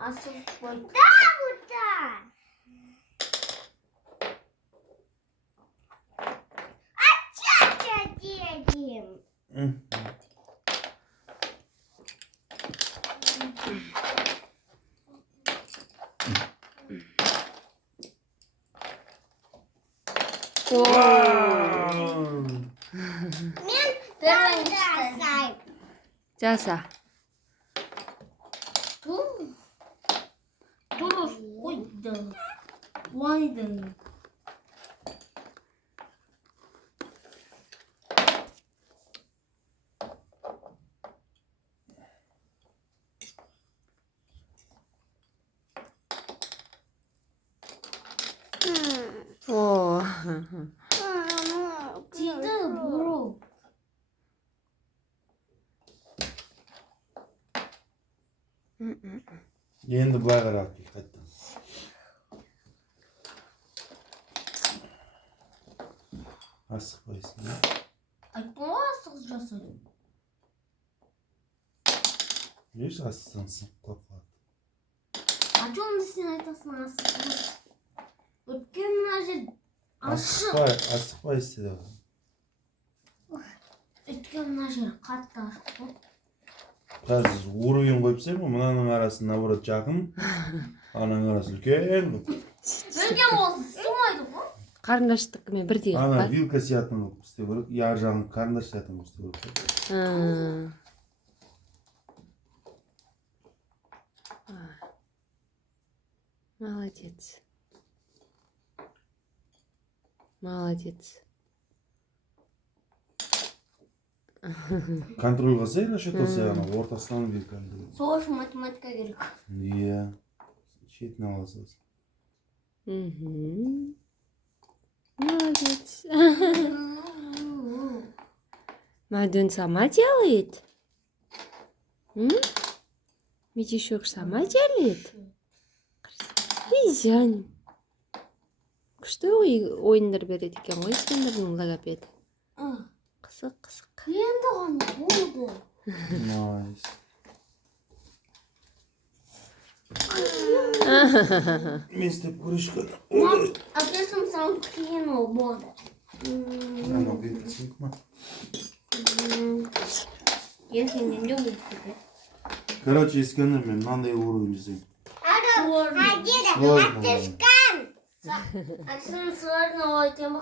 Asıl boy. Burada. Aç diyeceğim. Ben de Jasa. Durur. Oydu. Oydu. 오. Ciddi bro. Endi былай qarab kel qaytadan. Asықпайсың. Айтпай асық жасайды. Еш асықсаң сынып қалып қалады. Ачуымды сен айтасың асық. Өткен мына жер ашық. Асықпай істеді. Өткен мына жер қатты ашық. Қазір уровень қойып тастаймын ғой, мынаның арасы наоборот жақын, ананың арасы үлкен қылып. Үлкен болсын сумайды ғой. Қарындаштықымен бірдей қылып Ана па? вилка сиятын қылып істеу керек, ар жағын қарындаш сиятын қылып істеу керек. Молодец. Молодец. Контроль қылса, расчет алса, ана ортасынан вилканы. Сол үшін математика керек. Иә. Шетін аласыз. Молодец. Мадун сама делает? Метишок сама делает? Изян. Күшті ойындар береді екен ғой сендердің логопед. Қызық. Енді ғана болды. Найс. Мен істеп көрішкен. Әкесім саған қиын ол болды. Анау кеткісін ма? Ертеңнен де өтті. Короче, ескендір мен мынандай уровень жасаймын. Деда, Сложно. отпускан. Аксын сложно ой, тем